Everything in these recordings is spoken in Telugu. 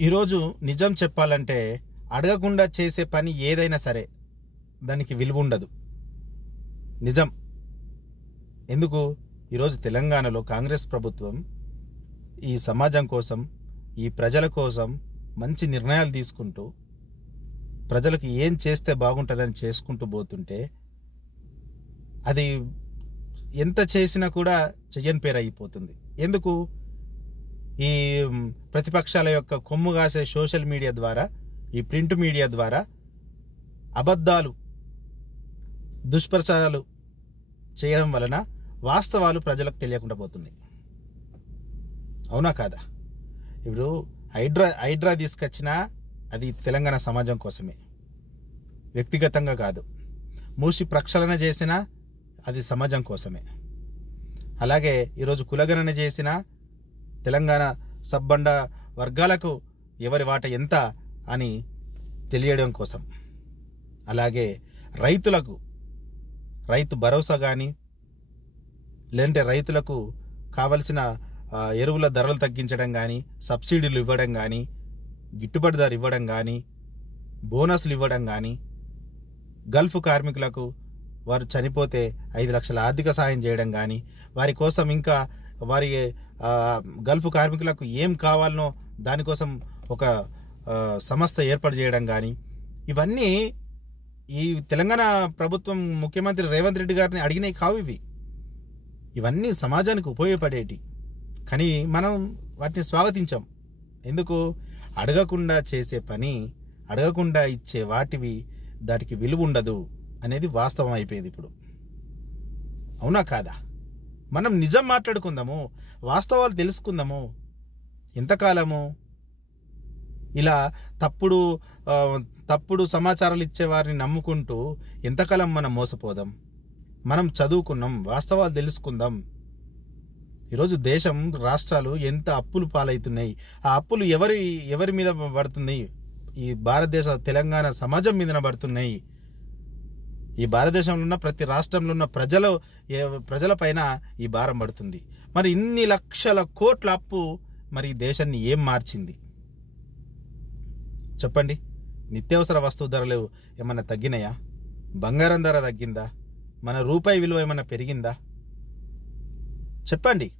ఈరోజు నిజం చెప్పాలంటే అడగకుండా చేసే పని ఏదైనా సరే దానికి విలువ ఉండదు నిజం. ఎందుకు? ఈరోజు తెలంగాణలో కాంగ్రెస్ ప్రభుత్వం ఈ సమాజం కోసం ఈ ప్రజల కోసం మంచి నిర్ణయాలు తీసుకుంటూ ప్రజలకు ఏం చేస్తే బాగుంటుందని చేసుకుంటూ పోతుంటే అది ఎంత చేసినా కూడా చెయ్యని పేరు అయిపోతుంది. ఎందుకు? ఈ ప్రతిపక్షాల యొక్క కొమ్ము కాసే సోషల్ మీడియా ద్వారా ఈ ప్రింట్ మీడియా ద్వారా అబద్ధాలు దుష్ప్రచారాలు చేయడం వలన వాస్తవాలు ప్రజలకు తెలియకుండా పోతున్నాయి. అవునా కాదా? ఇప్పుడు హైడ్రా హైడ్రా తీసుకొచ్చినా అది తెలంగాణ సమాజం కోసమే. వ్యక్తిగతంగా కాదు. మూసి ప్రక్షాళన చేసినా అది సమాజం కోసమే. అలాగే ఈరోజు కులగణన చేసినా తెలంగాణ సబ్బండ వర్గాలకు ఎవరి వాట ఎంత అని తెలియడం కోసం. అలాగే రైతులకు రైతు భరోసా కానీ లేదంటే రైతులకు కావలసిన ఎరువుల ధరలు తగ్గించడం కానీ సబ్సిడీలు ఇవ్వడం కానీ గిట్టుబాటు ధర ఇవ్వడం కానీ బోనస్లు ఇవ్వడం కానీ గల్ఫ్ కార్మికులకు వారు చనిపోతే ఐదు లక్షల ఆర్థిక సాయం చేయడం కానీ వారి కోసం ఇంకా వారి గల్ఫ్ కార్మికులకు ఏం కావాలనో దానికోసం ఒక సంస్థ ఏర్పాటు చేయడం కానీ ఇవన్నీ ఈ తెలంగాణ ప్రభుత్వం ముఖ్యమంత్రి రేవంత్ రెడ్డి గారిని అడిగినవి కావు ఇవి. ఇవన్నీ సమాజానికి ఉపయోగపడేటి. కానీ మనం వాటిని స్వాగతించాం. ఎందుకు? అడగకుండా చేసే పని అడగకుండా ఇచ్చే వాటివి దానికి విలువ ఉండదు అనేది వాస్తవం అయిపోయింది ఇప్పుడు. అవునా కాదా? మనం నిజం మాట్లాడుకుందాము వాస్తవాలు తెలుసుకుందాము. ఎంతకాలము? ఇలా తప్పుడు తప్పుడు సమాచారాలు ఇచ్చే వారిని నమ్ముకుంటూ ఎంతకాలం మనం మోసపోదాం? మనం చదువుకున్నాం వాస్తవాలు తెలుసుకుందాం. ఈరోజు దేశం రాష్ట్రాలు ఎంత అప్పులు పాలవుతున్నాయి ఆ అప్పులు ఎవరి ఎవరి మీద పడుతున్నాయి? ఈ భారతదేశ తెలంగాణ సమాజం మీదన పడుతున్నాయి. ఈ భారతదేశంలో ఉన్న ప్రతి రాష్ట్రంలో ఉన్న ప్రజలు ఏ- ప్రజలపైన ఈ భారం పడుతుంది. మరి ఇన్ని లక్షల కోట్ల అప్పు మరి దేశాన్ని ఏం మార్చింది? చెప్పండి. నిత్యావసర వస్తువు ధరలు ఏమైనా తగ్గినాయా? బంగారం ధర తగ్గిందా? మన రూపాయి విలువ ఏమైనా పెరిగిందా? చెప్పండి.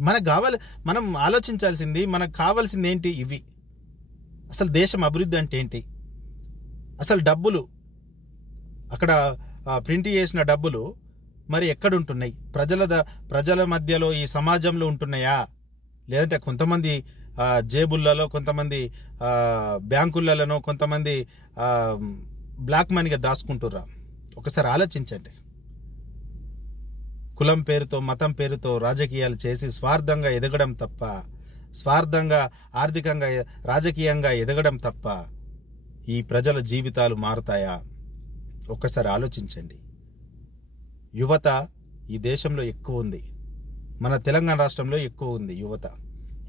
మనకు కావాలి మనం ఆలోచించాల్సింది మనకు కావాల్సింది ఏంటి ఇవి? అసలు దేశం అభివృద్ధి అంటే ఏంటి? అసలు డబ్బులు అక్కడ ప్రింట్ చేసిన డబ్బులు మరి ఎక్కడుంటున్నాయి? ప్రజల ద- ప్రజల మధ్యలో ఈ సమాజంలో ఉంటున్నాయా? లేదంటే కొంతమంది జేబుల్లలో కొంతమంది బ్యాంకులలోనో కొంతమంది బ్లాక్ మనీగా దాచుకుంటుర్రా? ఒకసారి ఆలోచించండి. కులం పేరుతో మతం పేరుతో రాజకీయాలు చేసి స్వార్థంగా ఎదగడం తప్ప స్వార్థంగా ఆర్థికంగా రాజకీయంగా ఎదగడం తప్ప ఈ ప్రజల జీవితాలు మారుతాయా? ఒక్కసారి ఆలోచించండి. యువత ఈ దేశంలో ఎక్కువ ఉంది. మన తెలంగాణ రాష్ట్రంలో ఎక్కువ ఉంది యువత.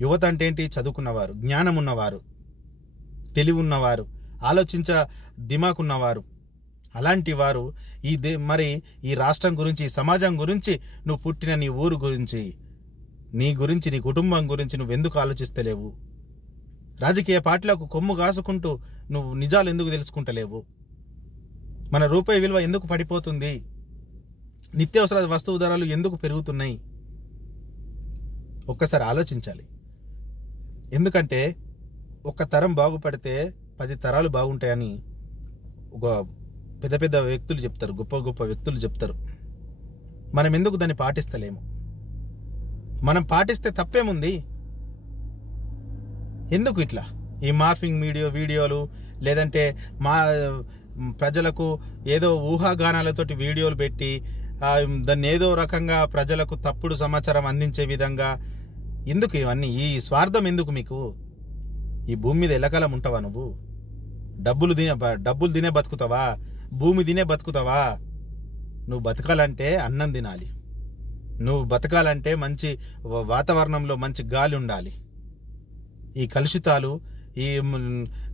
యువత అంటే ఏంటి? చదువుకున్నవారు జ్ఞానం ఉన్నవారు తెలివి ఉన్నవారు ఆలోచించ దిమాకున్నవారు అలాంటి వారు ఈ దే మరి ఈ రాష్ట్రం గురించి ఈ సమాజం గురించి నువ్వు పుట్టిన నీ ఊరు గురించి నీ గురించి నీ కుటుంబం గురించి నువ్వు ఎందుకు ఆలోచిస్తలేవు? రాజకీయ పార్టీలకు కొమ్ము కాసుకుంటూ నువ్వు నిజాలు ఎందుకు తెలుసుకుంటలేవు? మన రూపాయి విలువ ఎందుకు పడిపోతుంది? నిత్యావసర వస్తువు ధరలు ఎందుకు పెరుగుతున్నాయి? ఒక్కసారి ఆలోచించాలి. ఎందుకంటే ఒక తరం బాగుపడితే పది తరాలు బాగుంటాయని ఒక పెద్ద పెద్ద వ్యక్తులు చెప్తారు. గొప్ప గొప్ప వ్యక్తులు చెప్తారు. మనం ఎందుకు దాన్ని పాటిస్తలేము? మనం పాటిస్తే తప్పేముంది? ఎందుకు ఇట్లా? ఈ మార్ఫింగ్ వీడియో వీడియోలు లేదంటే మా ప్రజలకు ఏదో ఊహాగానాలతోటి వీడియోలు పెట్టి దాన్ని ఏదో రకంగా ప్రజలకు తప్పుడు సమాచారం అందించే విధంగా ఎందుకు ఇవన్నీ? ఈ స్వార్థం ఎందుకు మీకు? ఈ భూమి మీద ఎల్లకాలం ఉంటావా నువ్వు? డబ్బులు తినే డబ్బులు తినే బతుకుతావా? భూమి తినే బతుకుతావా? నువ్వు బతకాలంటే అన్నం తినాలి. నువ్వు బతకాలంటే మంచి వాతావరణంలో మంచి గాలి ఉండాలి. ఈ కలుషితాలు ఈ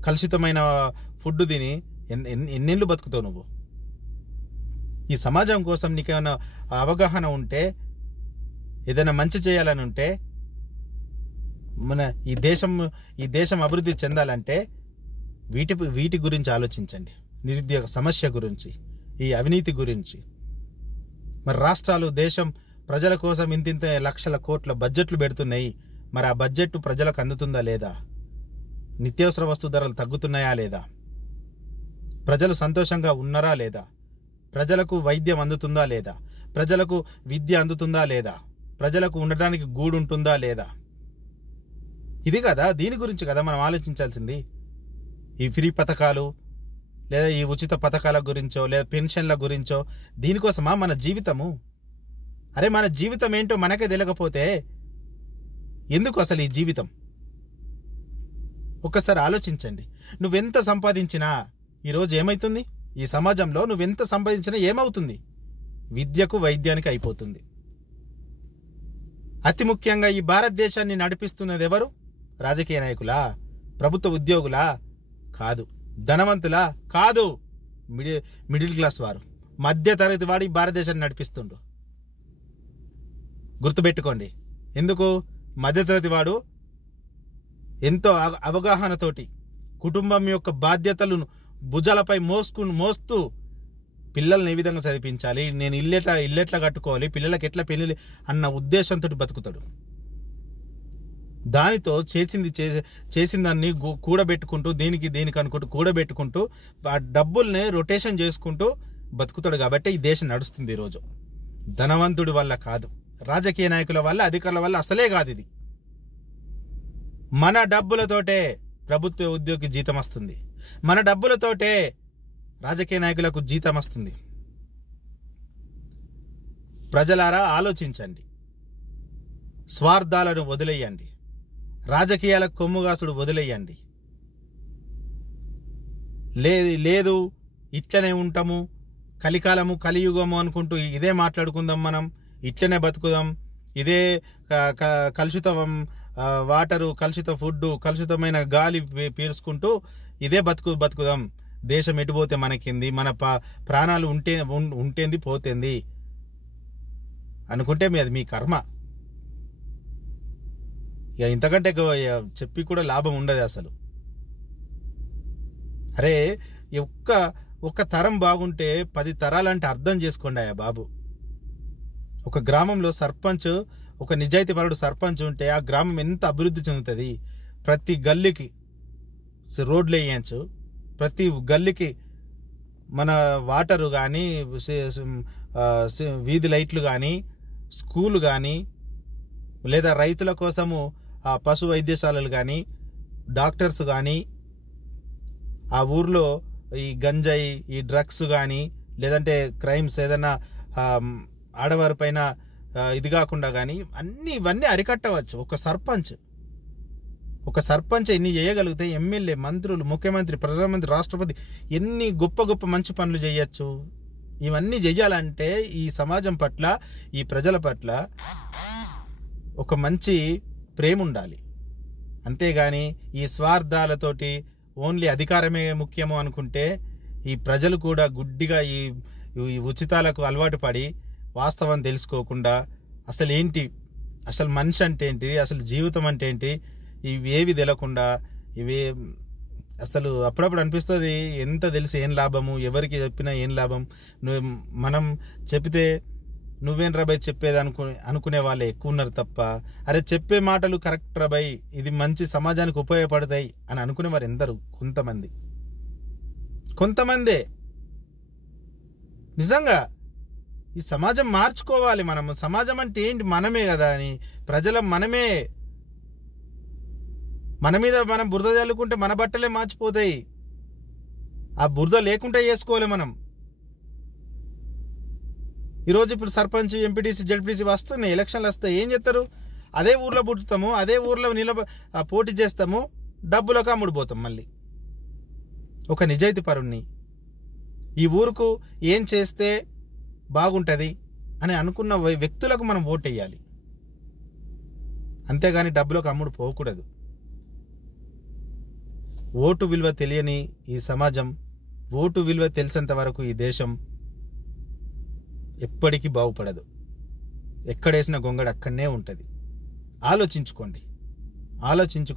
కలుషితమైన ఫుడ్ తిని ఎన్నేళ్ళు బతుకుతావు నువ్వు? ఈ సమాజం కోసం నీకేమైనా అవగాహన ఉంటే ఏదైనా మంచి చేయాలని ఉంటే మన ఈ దేశం ఈ దేశం అభివృద్ధి చెందాలంటే వీటి వీటి గురించి ఆలోచించండి. నిరుద్యోగ సమస్య గురించి ఈ అవినీతి గురించి. మరి రాష్ట్రాలు దేశం ప్రజల కోసం ఇంతింత లక్షల కోట్ల బడ్జెట్లు పెడుతున్నాయి. మరి ఆ బడ్జెట్ ప్రజలకు అందుతుందా లేదా? నిత్యావసర వస్తు ధరలు తగ్గుతున్నాయా లేదా? ప్రజలు సంతోషంగా ఉన్నారా లేదా? ప్రజలకు వైద్యం అందుతుందా లేదా? ప్రజలకు విద్య అందుతుందా లేదా? ప్రజలకు ఉండడానికి గూడు ఉంటుందా లేదా? ఇది కదా దీని గురించి కదా మనం ఆలోచించాల్సింది. ఈ ఫ్రీ పథకాలు లేదా ఈ ఉచిత పథకాల గురించో లేదా పెన్షన్ల గురించో దీనికోసమా మన జీవితము? అరే మన జీవితం ఏంటో మనకే తెలియకపోతే ఎందుకు అసలు ఈ జీవితం? ఒక్కసారి ఆలోచించండి. నువ్వెంత సంపాదించినా ఈరోజు ఏమవుతుంది ఈ సమాజంలో నువ్వెంత సంపాదించినా ఏమవుతుంది? విద్యకు వైద్యానికి అయిపోతుంది. అతి ముఖ్యంగా ఈ భారతదేశాన్ని నడిపిస్తున్నది ఎవరు? రాజకీయ నాయకులా? ప్రభుత్వ ఉద్యోగులా? కాదు. ధనవంతులా? కాదు. మిడి మిడిల్ క్లాస్ వారు. మధ్య తరగతి వాడు ఈ భారతదేశాన్ని నడిపిస్తుండు. గుర్తుపెట్టుకోండి. ఎందుకు? మధ్యతరగతి వాడు ఎంతో అవగాహనతోటి కుటుంబం యొక్క బాధ్యతలను భుజాలపై మోసుకు మోస్తూ పిల్లల్ని ఏ విధంగా చదివించాలి? నేను ఇల్లెట్లా ఇల్లెట్లా కట్టుకోవాలి? పిల్లలకి ఎట్లా పెళ్ళి అన్న ఉద్దేశంతో బతుకుతాడు. దానితో చేసింది చే చేసిన దాన్ని కూడబెట్టుకుంటూ దీనికి దీనికి అనుకుంటూ కూడబెట్టుకుంటూ ఆ డబ్బుల్ని రొటేషన్ చేసుకుంటూ బతుకుతాడు కాబట్టి ఈ దేశం నడుస్తుంది ఈరోజు. ధనవంతుడి వల్ల కాదు. రాజకీయ నాయకుల వల్ల అధికారుల వల్ల అసలే కాదు ఇది. మన డబ్బులతోటే ప్రభుత్వ ఉద్యోగి జీతం వస్తుంది. మన డబ్బులతోటే రాజకీయ నాయకులకు జీతం వస్తుంది. ప్రజలారా ఆలోచించండి. స్వార్థాలను వదిలేయండి. రాజకీయాల కొమ్ముగాసుడు వదిలేయండి. లేదు లేదు ఇట్లనే ఉంటాము కలికాలము కలియుగము అనుకుంటూ ఇదే మాట్లాడుకుందాం మనం ఇట్లనే బతుకుదాం ఇదే కలుషితం కలుషిత వాటరు కలుషిత ఫుడ్ కలుషితమైన గాలి పీల్చుకుంటూ ఇదే బతుకు బతుకుదాం. దేశం ఎటుపోతే మనకింది మన ప్రాణాలు ఉంటే ఉంటేంది పోతేంది అనుకుంటే మీ అది మీ కర్మ. ఇక ఇంతకంటే ఎక్కువ ఇక చెప్పి కూడా లాభం ఉండదు అసలు. అరే ఒక్క ఒక్క తరం బాగుంటే పది తరాలంటే అర్థం చేసుకోండి అయ్యా బాబు. ఒక గ్రామంలో సర్పంచ్ ఒక నిజాయితీపరుడు సర్పంచ్ ఉంటే ఆ గ్రామం ఎంత అభివృద్ధి చెందుతుంది. ప్రతి గల్లీకి రోడ్లు వేయచ్చు ప్రతి గల్లీకి మన వాటరు కానీ వీధి లైట్లు కానీ స్కూల్ కానీ లేదా రైతుల కోసము ఆ పశు వైద్యశాలలు కానీ డాక్టర్స్ కానీ ఆ ఊర్లో ఈ గంజాయి ఈ డ్రగ్స్ కానీ లేదంటే క్రైమ్స్ ఏదైనా ఆడవారి పైన ఇది కాకుండా కానీ అన్నీ ఇవన్నీ అరికట్టవచ్చు. ఒక సర్పంచ్. ఒక సర్పంచ్ ఎన్ని చేయగలిగితే ఎమ్మెల్యే మంత్రులు ముఖ్యమంత్రి ప్రధానమంత్రి రాష్ట్రపతి ఎన్ని గొప్ప గొప్ప మంచి పనులు చేయొచ్చు? ఇవన్నీ చేయాలంటే ఈ సమాజం పట్ల ఈ ప్రజల పట్ల ఒక మంచి ప్రేమ ఉండాలి. అంతేగాని ఈ స్వార్థాలతోటి ఓన్లీ అధికారమే ముఖ్యము అనుకుంటే ఈ ప్రజలు కూడా గుడ్డిగా ఈ ఈ ఉచితాలకు అలవాటు పడి వాస్తవం తెలుసుకోకుండా అసలు ఏంటి అసలు మనిషి అంటే ఏంటి? అసలు జీవితం అంటే ఏంటి? ఇవేవి తెలియకుండా ఇవే అసలు అప్పుడప్పుడు అనిపిస్తుంది ఎంత తెలిసి ఏం లాభము ఎవరికి చెప్పినా ఏం లాభం. నువ్వు మనం చెప్తే నువ్వేం రాబాయ్ చెప్పేది అనుకు అనుకునే వాళ్ళే ఎక్కువ ఉన్నారు తప్ప అరే చెప్పే మాటలు కరెక్ట్ రాబాయ్ ఇది మంచి సమాజానికి ఉపయోగపడతాయి అని అనుకునే వారు ఎందరు కొంతమంది. కొంతమందే. నిజంగా ఈ సమాజం మార్చుకోవాలి మనము. సమాజం అంటే ఏంటి? మనమే కదా అని. ప్రజల మనమే మన మీద మనం బురద చల్లుకుంటే మన బట్టలే మార్చిపోతాయి. ఆ బురద లేకుండా చేసుకోవాలి మనం. ఈరోజు ఇప్పుడు సర్పంచ్ ఎంపీటీసీ జడ్పీటీసీ వస్తున్నాయి ఎలక్షన్లు వస్తాయి. ఏం చేస్తారు? అదే ఊర్లో పుట్టుతాము అదే ఊర్లో నిలబ పోటీ చేస్తాము డబ్బులకు అమ్ముడిపోతాం మళ్ళీ. ఒక నిజాయితీ పరుణ్ణి. ఈ ఊరుకు ఏం చేస్తే బాగుంటుంది అని అనుకున్న వ్యక్తులకు మనం ఓటేయాలి. అంతేగాని డబ్బులకు అమ్ముడు పోకూడదు. ఓటు విలువ తెలియని ఈ సమాజం ఓటు విలువ తెలిసేంత వరకు ఈ దేశం ఎప్పటికీ బాగుపడదు. ఎక్కడేసిన గొంగడు అక్కడనే ఉంటుంది. ఆలోచించుకోండి. ఆలోచించు